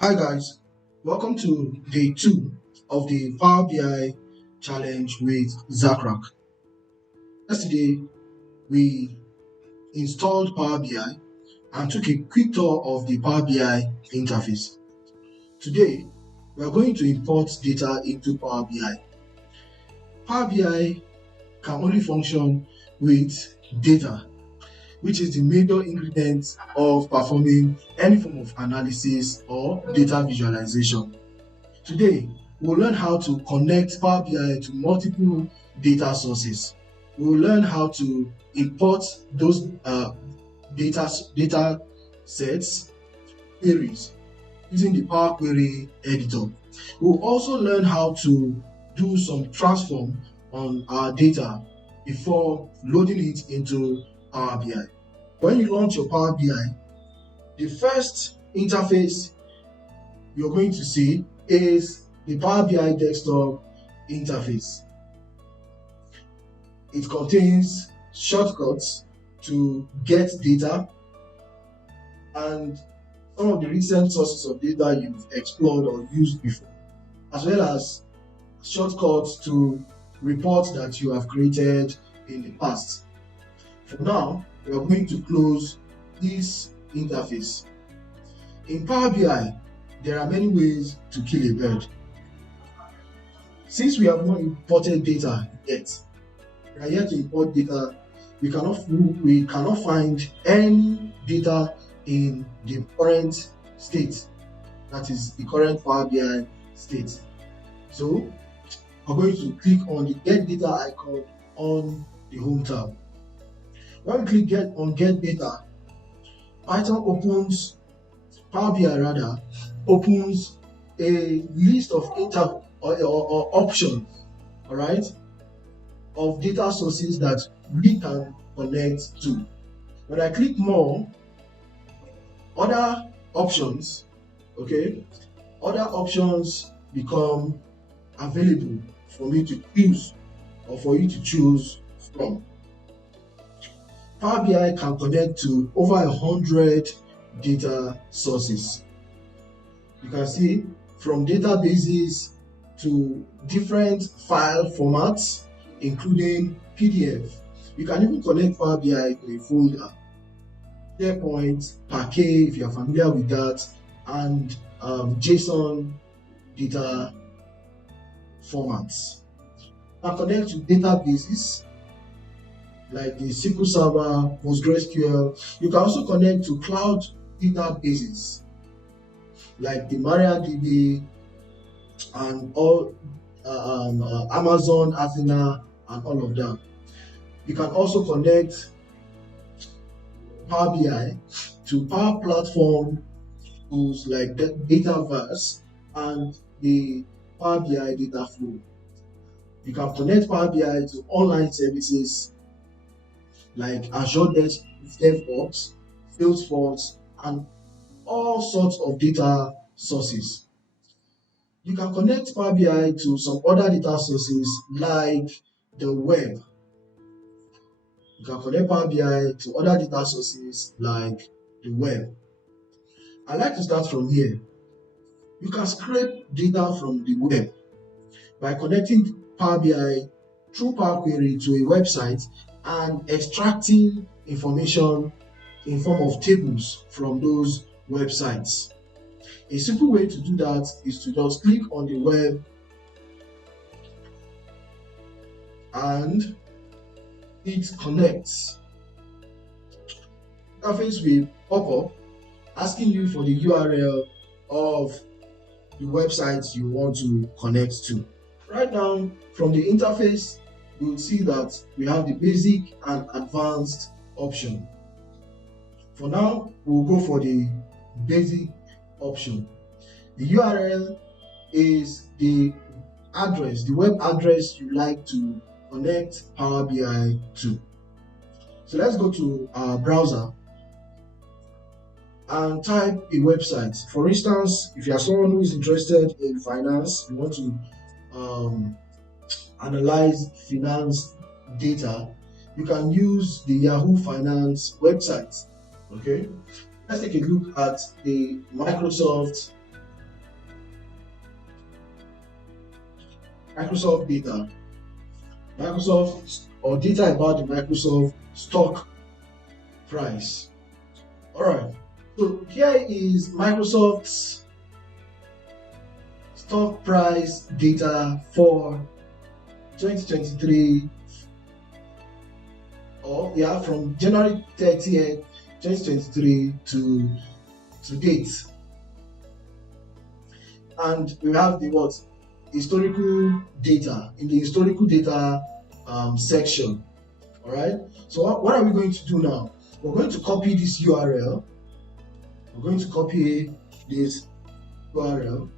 Hi guys, welcome to day 2 of the Power BI challenge with Zakrak. Yesterday we installed Power BI and took a quick tour of the Power BI interface. Today we are going to import data into Power BI. Power BI can only function with data, which is the major ingredient of performing any form of analysis or data visualization. Today, we'll learn how to connect Power BI to multiple data sources. We'll learn how to import those data sets, queries, using the Power Query editor. We'll also learn how to do some transform on our data before loading it into Power BI. When you launch your Power BI, the first interface you're going to see is the Power BI desktop interface. It contains shortcuts to get data and some of the recent sources of data you've explored or used before, as well as shortcuts to reports that you have created in the past. For now, we are going to close this interface. In Power BI, there are many ways to kill a bird. Since we have not imported data yet, we are yet to import data, we cannot find any data in the current state, that is the current Power BI state. So we're going to click on the Get Data icon on the Home tab. When we click on Get Data, Power BI opens a list of options, all right, of data sources that we can connect to. When I click more, other options become available for me to choose or for you to choose from. Power BI can connect to over 100 data sources. You can see from databases to different file formats, including PDF. You can even connect Power BI to a folder, SharePoint, Parquet, if you are familiar with that, and JSON data formats. You can connect to databases like the SQL Server, PostgreSQL. You can also connect to cloud databases like the MariaDB and all Amazon, Athena, and all of that. You can also connect Power BI to Power Platform tools like Dataverse and the Power BI Data Flow. You can connect Power BI to online services like Azure DevOps, Salesforce, and all sorts of data sources. You can connect Power BI to some other data sources like the web. You can connect Power BI to other data sources like the web. I like to start from here. You can scrape data from the web by connecting Power BI through Power Query to a website and extracting information in form of tables from those websites. A simple way to do that is to just click on the web and it connects. The interface will pop up asking you for the URL of the website you want to connect to. Right now, from the interface, you'll see that we have the basic and advanced option. For now, we'll go for the basic option. The URL is the address, the web address you like to connect Power BI to. So let's go to our browser and type a website. For instance, if you are someone who is interested in finance, you want to analyze finance data, you can use the Yahoo Finance website. Okay, let's take a look at the Microsoft Microsoft data. Microsoft or data about the Microsoft stock price. Alright, so here is Microsoft's stock price data for 2023, or from January 30th, 2023 to date. And we have the what? Historical data in the historical data section. Alright, so what are we going to do now? We're going to copy this URL. We're going to copy this URL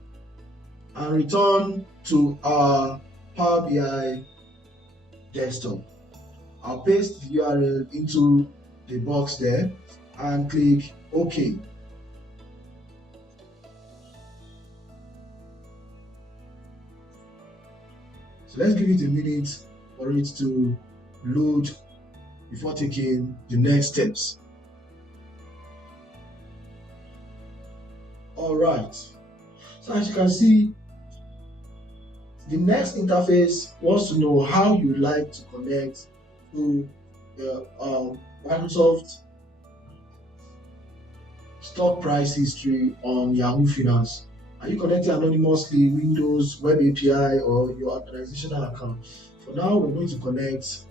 and return to our Power BI desktop. I'll paste the URL into the box there and click OK. So let's give it a minute for it to load before taking the next steps. Alright, so as you can see, the next interface wants to know how you like to connect to the Microsoft stock price history on Yahoo Finance. Are you connecting anonymously, Windows, Web API, or your organizational account? For now, we're going to connect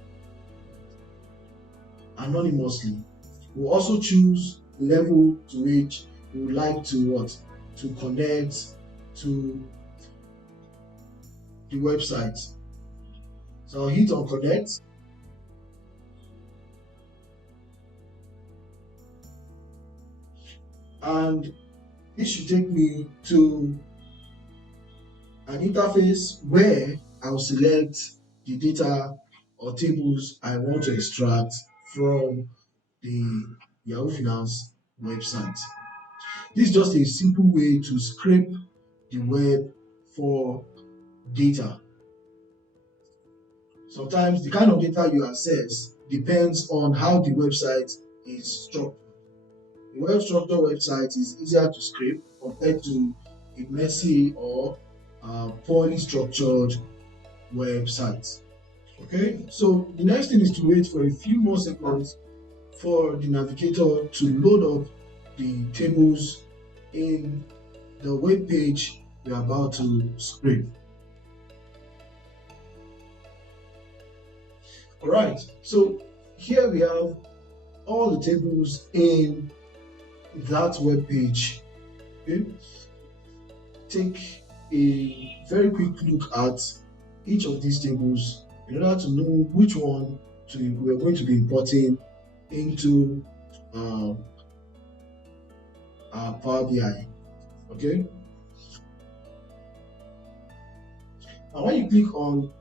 anonymously. We'll also choose the level to which we would like to connect to the website. So I'll hit on connect. And this should take me to an interface where I'll select the data or tables I want to extract from the Yahoo Finance website. This is just a simple way to scrape the web for data. Sometimes the kind of data you access depends on how the website is structured. A well-structured website is easier to scrape compared to a messy or poorly structured website. Okay, so the next thing is to wait for a few more seconds for the navigator to load up the tables in the web page we're about to scrape. Alright, so here we have all the tables in that web page. Okay, take a very quick look at each of these tables in order to know which one we're going to be importing into our Power BI. Okay, and when you click on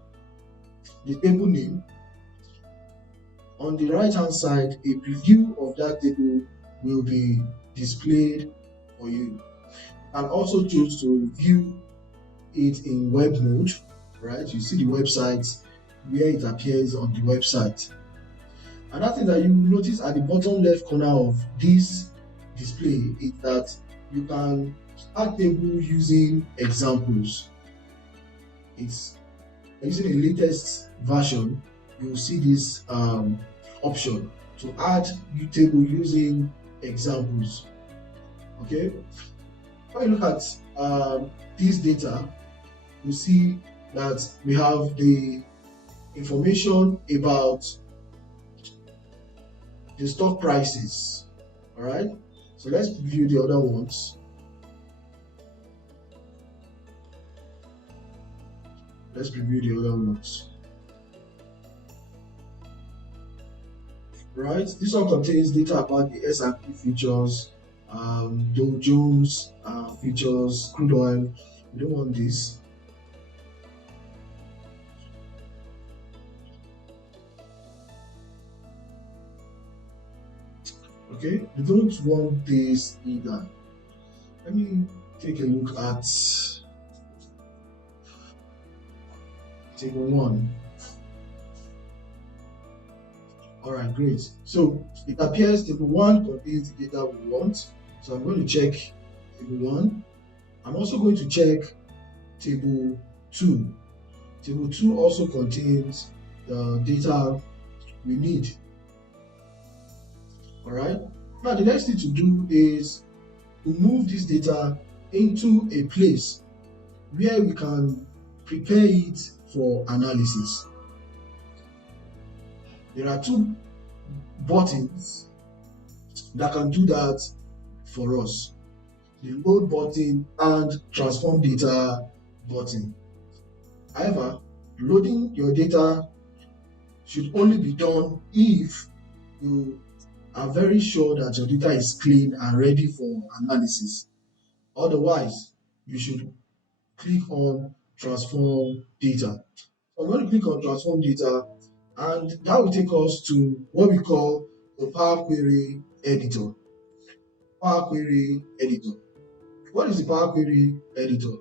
the table name, on the right hand side, a preview of that table will be displayed for you. You can also choose to view it in web mode, right? You see the website where it appears on the website. Another thing that you notice at the bottom left corner of this display is that you can add tables using examples. It's using a latest version. You'll see this option to add new table using examples. Okay, when you look at this data, you see that we have the information about the stock prices. All right, so let's view the other ones. Let's preview the other ones. Right, this one contains data about the S&P futures, Dow Jones futures, crude oil. We don't want this. Okay, we don't want this either. Let me take a look at table 1. Alright, great. So it appears table 1 contains the data we want. So I'm going to check table 1. I'm also going to check table 2. Table 2 also contains the data we need. All right. Now the next thing to do is to move this data into a place where we can prepare it for analysis. There are two buttons that can do that for us: the load button and transform data button. However, loading your data should only be done if you are very sure that your data is clean and ready for analysis. Otherwise, you should click on transform data. So I'm going to click on transform data, and that will take us to what we call the Power Query editor. Power Query editor. What is the Power Query editor?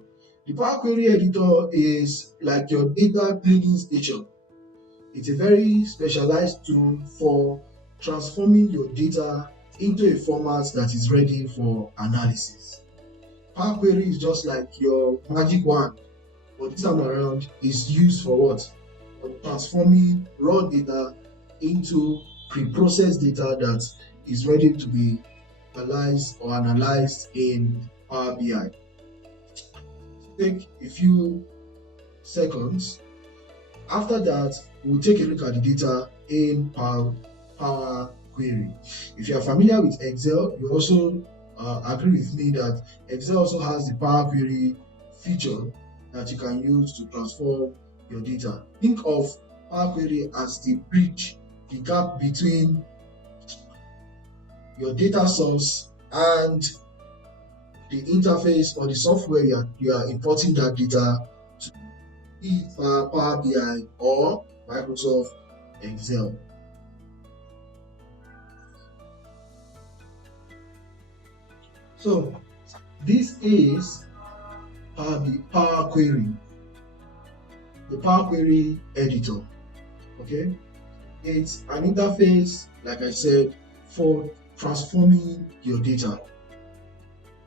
The Power Query editor is like your data cleaning station. It's a very specialized tool for transforming your data into a format that is ready for analysis. Power Query is just like your magic wand, but this time around is used for what? For transforming raw data into pre-processed data that is ready to be analyzed in Power BI. Take a few seconds. After that, we'll take a look at the data in Power Query. If you are familiar with Excel, you also agree with me that Excel also has the Power Query feature that you can use to transform your data. Think of Power Query as the bridge, the gap between your data source and the interface or the software you are importing that data to, be Power BI or Microsoft Excel. So this is Power Query, the Power Query editor. Okay, it's an interface, like I said, for transforming your data.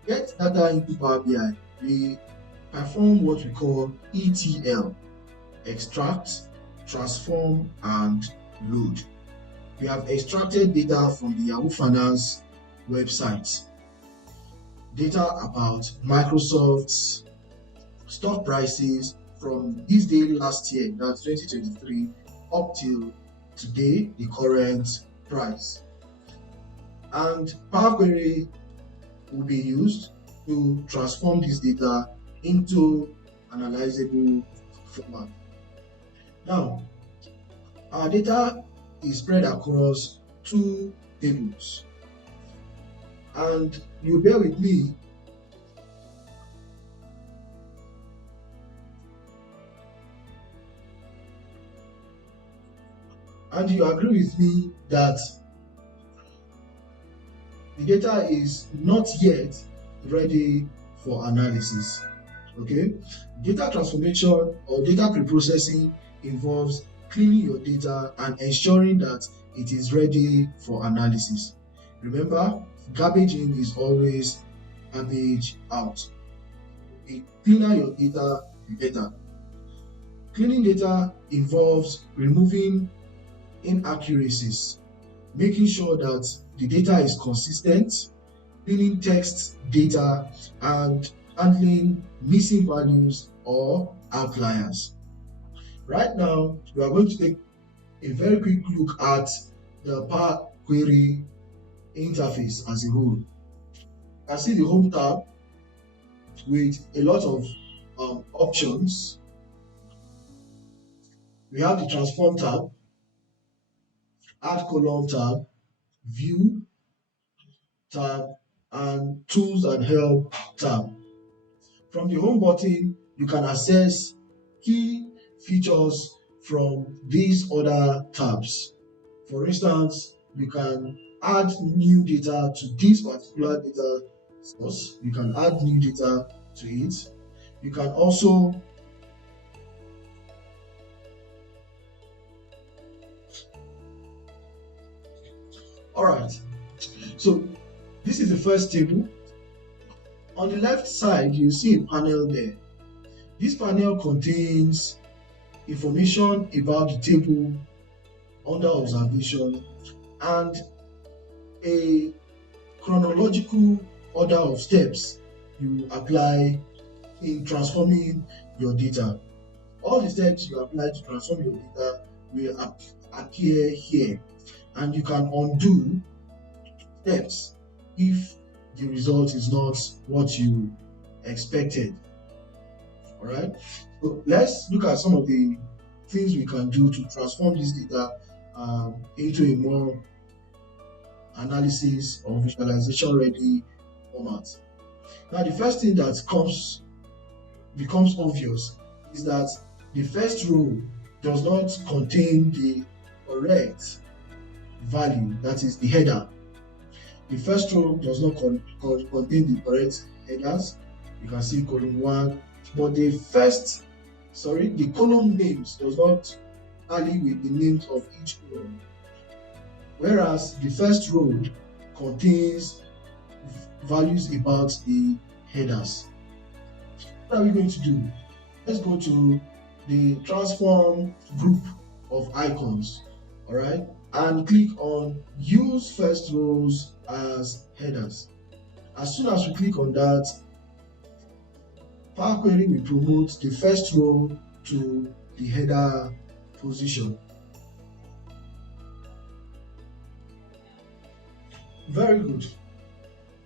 Get data into Power BI. We perform what we call ETL: extract, transform, and load. We have extracted data from the Yahoo Finance website, data about Microsoft's stock prices from this day last year, that's 2023, up till today, the current price. And Power Query will be used to transform this data into analyzable format. Now, our data is spread across two tables, and you bear with me. And you agree with me that the data is not yet ready for analysis. Okay, data transformation or data preprocessing involves cleaning your data and ensuring that it is ready for analysis. Remember, garbage in is always garbage out. The cleaner your data, the better. Cleaning data involves removing inaccuracies, making sure that the data is consistent, cleaning text data, and handling missing values or outliers. Right now, we are going to take a very quick look at the Power Query interface as a whole. You can see the Home tab with a lot of options. We have the Transform tab, Add Column tab, View tab, and Tools and Help tab. From the Home button, you can access key features from these other tabs. For instance, you can add new data to this particular data source. You can add new data to it. You can also Alright, so this is the first table. On the left side, you see a panel there. This panel contains information about the table under observation, and a chronological order of steps you apply in transforming your data. All the steps you apply to transform your data will appear here, and you can undo steps if the result is not what you expected. All right, so let's look at some of the things we can do to transform this data into a more analysis or visualization ready format. Now, the first thing that becomes obvious is that the first row does not contain the correct value, that is the header. The first row does not contain the correct headers. You can see column 1, but the column names does not tally with the names of each column, whereas the first row contains values about the headers. What are we going to do? Let's go to the transform group of icons, all right, and click on use first rows as headers. As soon as we click on that, Power Query will promote the first row to the header position. Very good.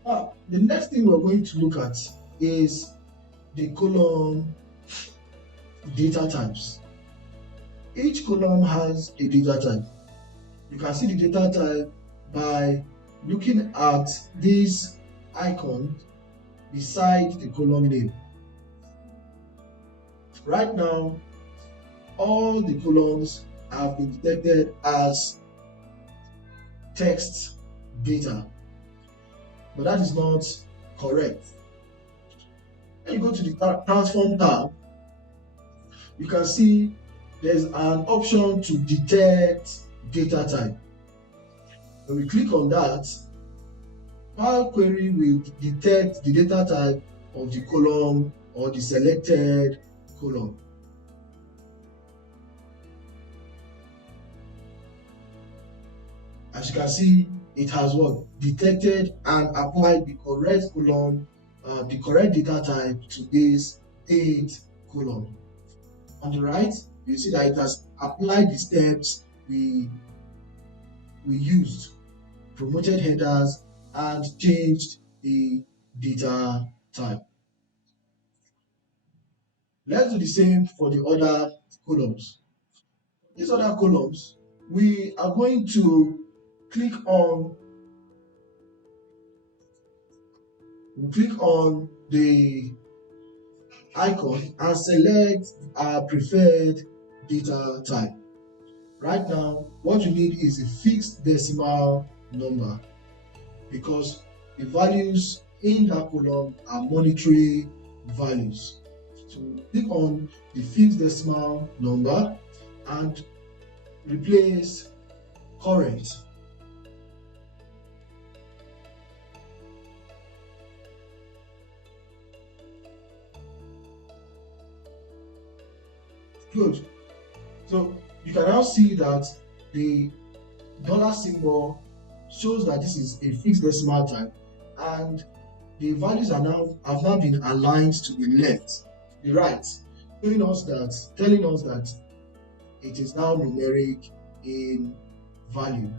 Now, the next thing we're going to look at is the column data types. Each column has a data type. You can see the data type by looking at this icon beside the column name. Right now, all the columns have been detected as text data, but that is not correct. When you go to the transform tab, you can see there's an option to detect data type. When we click on that, Power Query will detect the data type of the column or the selected column. As you can see, it has detected and applied the correct column, the correct data type to this date column. On the right, you see that it has applied the steps we used, promoted headers, and changed the data type. Let's do the same for the other columns. These other columns, we are going to click on the icon and select our preferred data type. Right now, what you need is a fixed decimal number, because the values in that column are monetary values. So click on the fixed decimal number and replace current. Good. So you can now see that the dollar symbol shows that this is a fixed decimal type, and the values have now been aligned to the right, telling us that it is now numeric in value.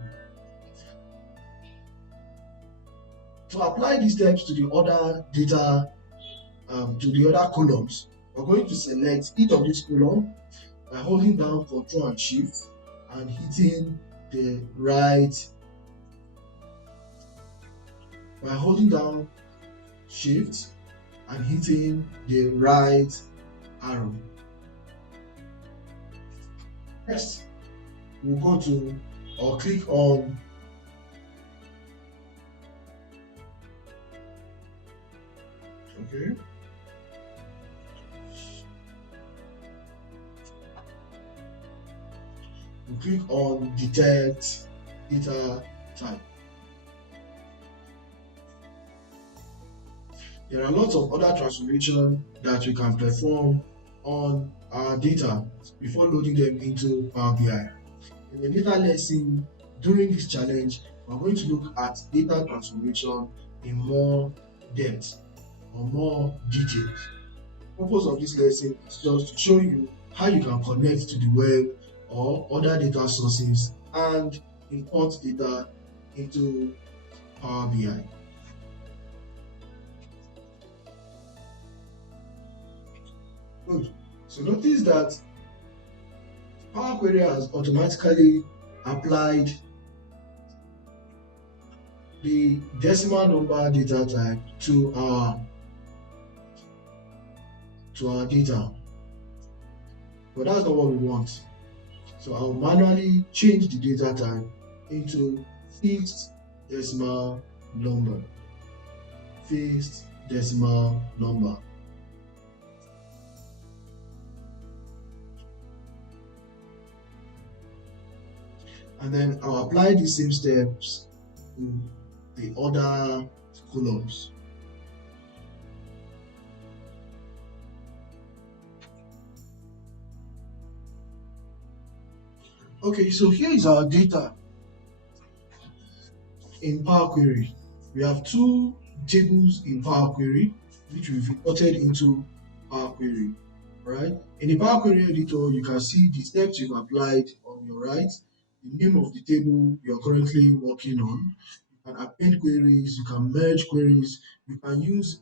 To apply these steps to the other data, to the other columns, we're going to select each of these columns by holding down Ctrl and Shift and hitting the right. By holding down Shift and hitting the right arrow. Next, we'll go to or click on we'll click on detect data type. There are lots of other transformations that we can perform on our data before loading them into Power BI. In the data lesson, during this challenge, we're going to look at data transformation in more depth or more details. The purpose of this lesson is just to show you how you can connect to the web or other data sources and import data into Power BI. Good. So notice that Power Query has automatically applied the decimal number data type to our data, but that's not what we want. So I'll manually change the data type into fixed decimal number. Fixed decimal number. And then I'll apply the same steps to the other columns. Okay, so here is our data in Power Query. We have two tables in Power Query which we've imported into Power Query. Right? In the Power Query editor, you can see the steps you've applied on your right, the name of the table you're currently working on. You can append queries, you can merge queries, you can use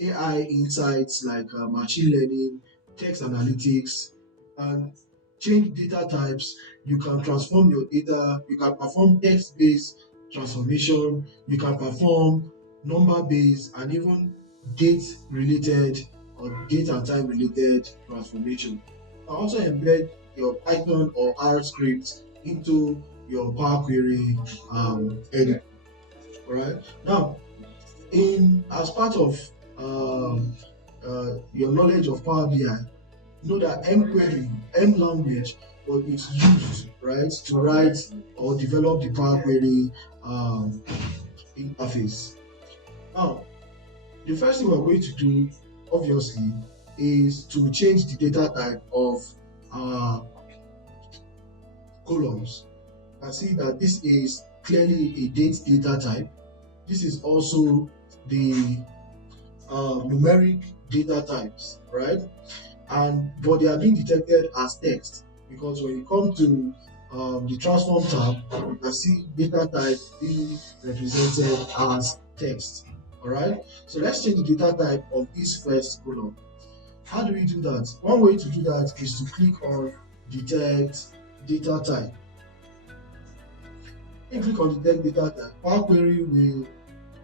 AI insights like machine learning, text analytics, and change data types. You can transform your data, you can perform text-based transformation, you can perform number-based and even date-related or date and time related transformation. You can also embed your Python or R scripts into your Power Query editor. All right. Now, as part of your knowledge of Power BI, you know that M language, but it's used, right, to write or develop the Power Query interface. Now, the first thing we're going to do, obviously, is to change the data type of our columns. You can see that this is clearly a date data type. This is also the numeric data types, right? But they are being detected as text, because when you come to the transform tab, you can see data type being represented as text. All right, so let's change the data type of this first column. How do we do that? One way to do that is to click on detect data type. If you click on detect data type, Power Query will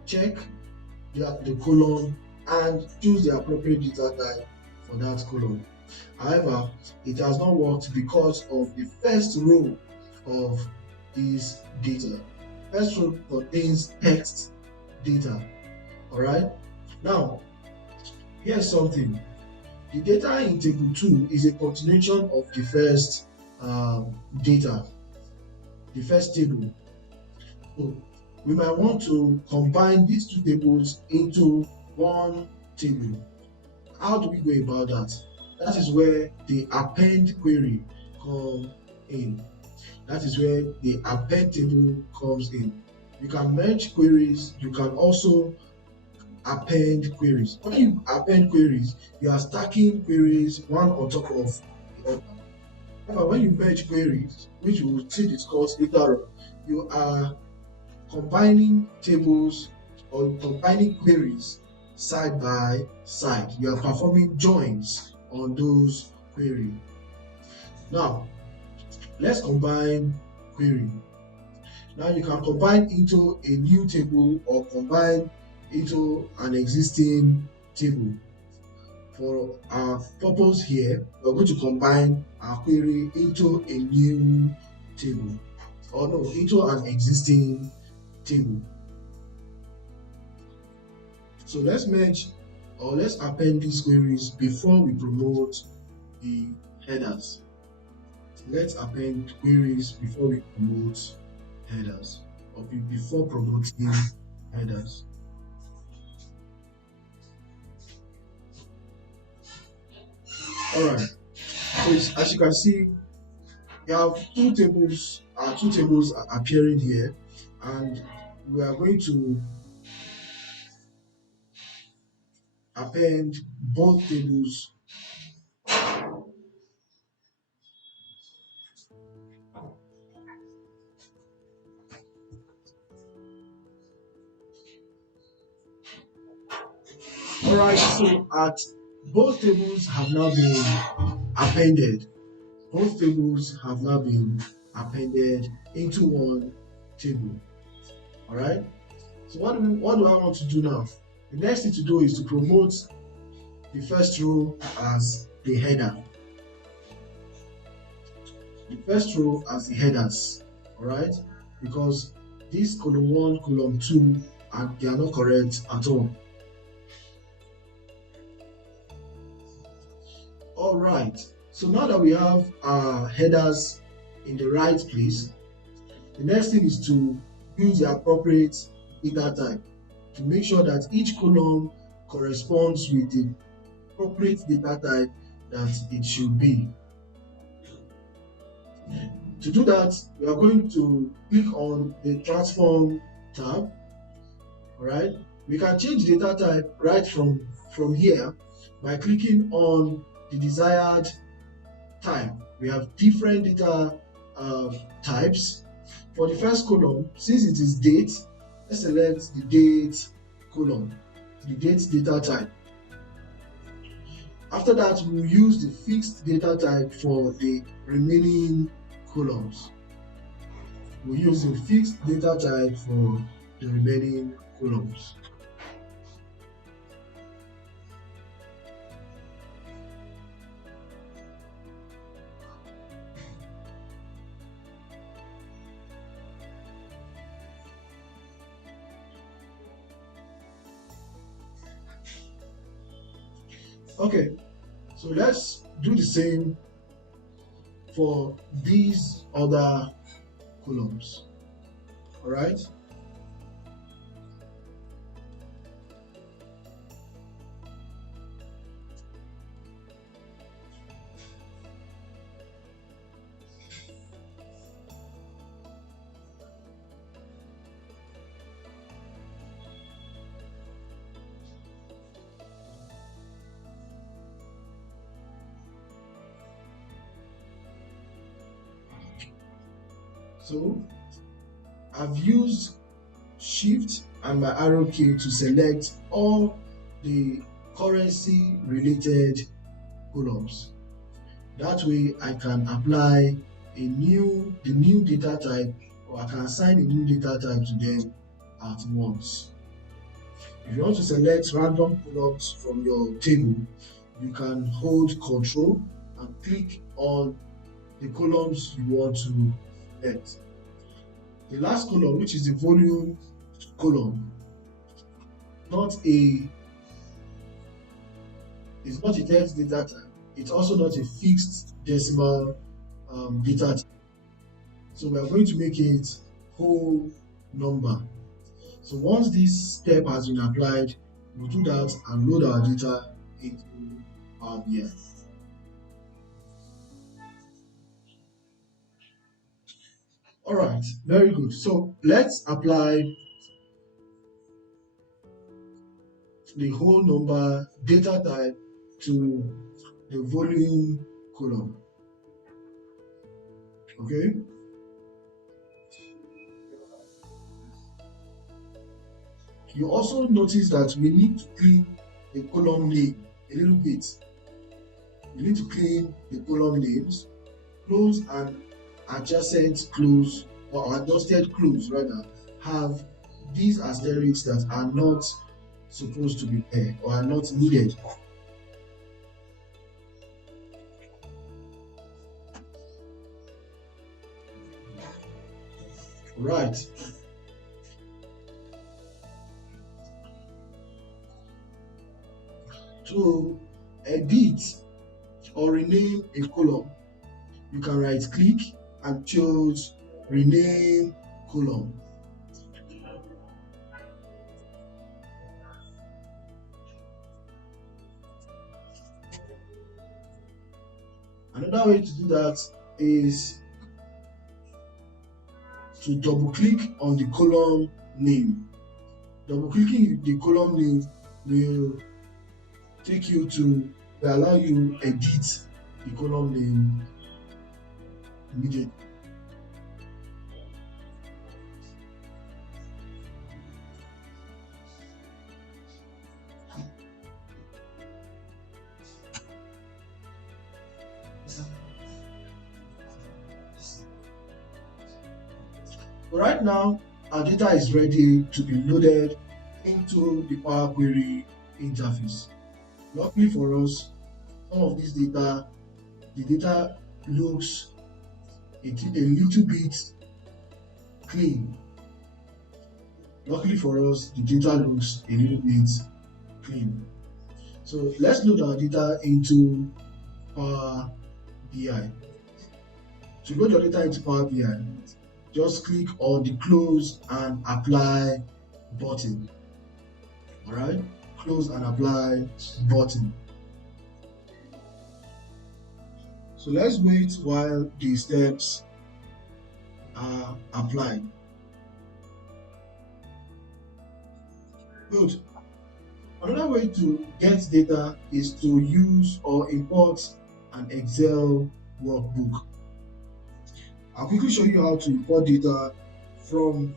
check the column and choose the appropriate data type for that column. However, it has not worked because of the first row of this data. First row contains text data. All right. Now, here's something. The data in table 2 is a continuation of the first data, the first table. So we might want to combine these two tables into one table. How do we go about that? That is where the append query comes in. That is where the append table comes in. You can merge queries. You can also append queries. When you append queries, you are stacking queries one on top of the other. However, when you merge queries, which we will see discuss later on, you are combining tables or combining queries side by side. You are performing joins on those queries. Now, let's combine query. Now you can combine into a new table or combine into an existing table. For our purpose here, we're going to combine our query into a new table, or no, into an existing table. So let's merge or let's append these queries before we promote the headers. Let's append queries before we promote headers, or before promoting headers. All right. So as you can see, you have two tables are appearing here, and we are going to append both tables. All right. So at both tables have now been appended. Both tables have now been appended into one table. All right. So what do I want to do now? The next thing to do is to promote the first row as the header. The first row as the headers. All right, because this column 1, column 2, and they are not correct at all. All right. So now that we have our headers in the right place, the next thing is to use the appropriate data type to make sure that each column corresponds with the appropriate data type that it should be. To do that, we are going to click on the transform tab. All right, we can change data type right from here by clicking on the desired type. We have different data types. For the first column, since it is date, let's select the date column, the date data type. After that, we'll use the fixed data type for the remaining columns. We'll use the fixed data type for the remaining columns. Okay, so let's do the same for these other columns. All right. So I've used Shift and my arrow key to select all the currency related columns. That way I can apply the new data type, or I can assign a new data type to them at once. If you want to select random columns from your table, you can hold Ctrl and click on the columns you want to select. The last column, which is the volume column, it's not a text data type. It's also not a fixed decimal data type. So we are going to make it whole number. So once this step has been applied, we'll do that and load our data into Power BI. All right, very good. So let's apply the whole number data type to the volume column. Okay. You also notice that we need to clean the column name a little bit. We need to clean the column names, close and adjacent close, or adjusted close rather, have these asterisks that are not supposed to be there or are not needed. Right. To edit or rename a column, you can right click and choose rename column. Another way to do that is to double click on the column name. Double clicking the column name will take you to will allow you edit the column name immediately. Right now, our data is ready to be loaded into the Power Query interface. Luckily for us, some of this data, the data looks a little bit clean. Luckily for us, the data looks a little bit clean. So let's load our data into Power BI. To load your data into Power BI, just click on the close and apply button. Alright, close and apply button. So let's wait while the steps are applied. Good. Another way to get data is to use or import an Excel workbook. I'll quickly show you how to import data from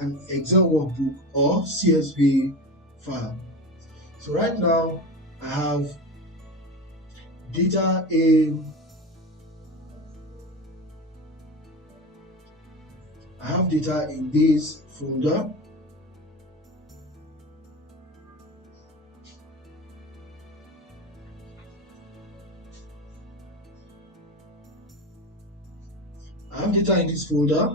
an Excel workbook or CSV file. So right now I have data in this folder. I have data in this folder.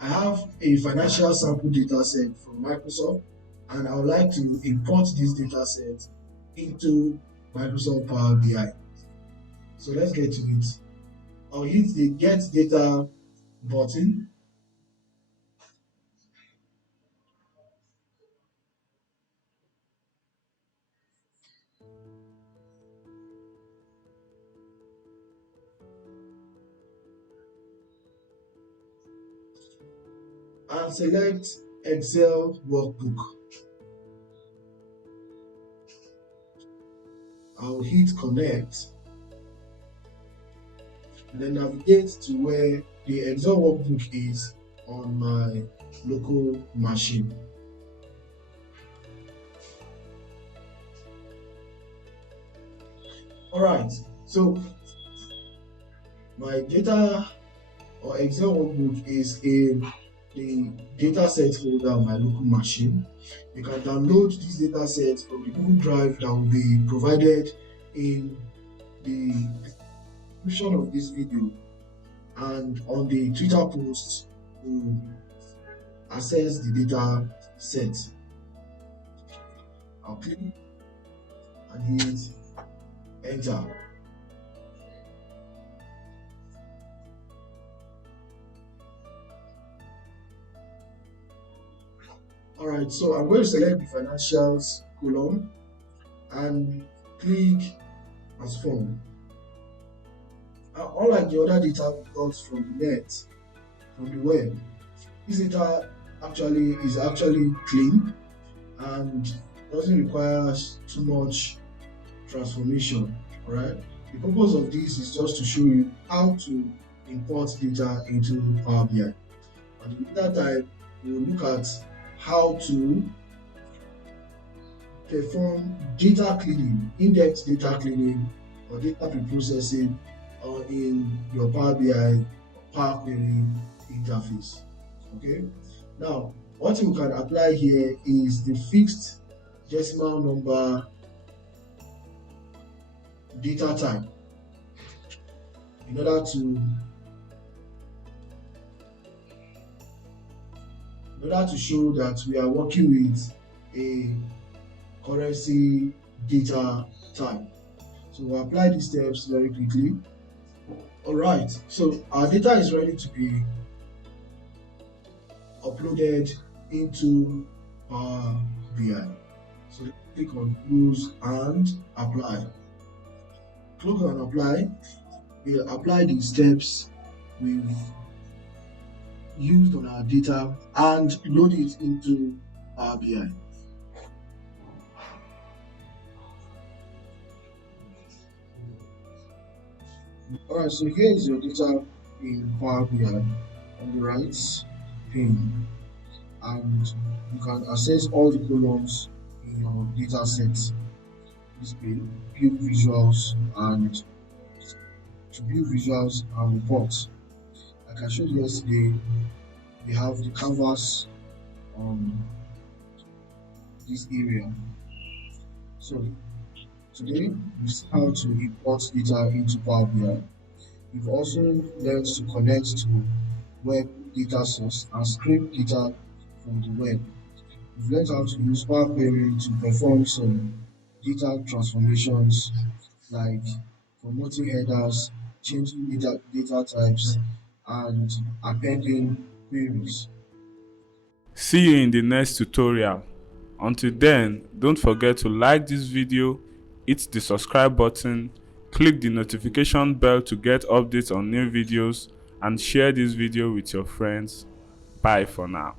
I have a financial sample data set from Microsoft, and I would like to import this data set into Microsoft Power BI. So let's get to it. I'll hit the Get Data button. And select Excel workbook. I'll hit connect and then navigate to where the Excel workbook is on my local machine. Alright, so my data or Excel workbook is in the dataset folder on my local machine. You can download this dataset from the Google Drive that will be provided in the description of this video, and on the Twitter post to access the data set. I'll click and hit enter. Alright, so I'm going to select the financials column and click transform. Unlike the other data we got from the net, from the web, this data is actually clean and doesn't require too much transformation. Alright, the purpose of this is just to show you how to import data into Power BI. And in that time, we'll look at how to perform data cleaning, in-depth data cleaning or data pre-processing in your Power BI Power Query interface. Okay. Now, what you can apply here is the fixed decimal number data type in order to show that we are working with a currency data type. So we'll apply these steps very quickly. Alright, so our data is ready to be uploaded into Power BI. So click on Use and Apply. Click on apply. We'll apply the steps we've used on our data and load it into Power BI. Alright, so here is your data in Power BI on the right pane, and you can access all the columns in your data set. Display, build visuals, and to build visuals and reports. Like I showed you yesterday, we have the canvas on this area. So today we see how to import data into Power BI. We've also learned to connect to web data source and scrape data from the web. We've learned how to use Power Query to perform some data transformations like formatting headers, changing data types, and appending queries. See you in the next tutorial. Until then, don't forget to like this video, hit the subscribe button, click the notification bell to get updates on new videos, and share this video with your friends. Bye for now.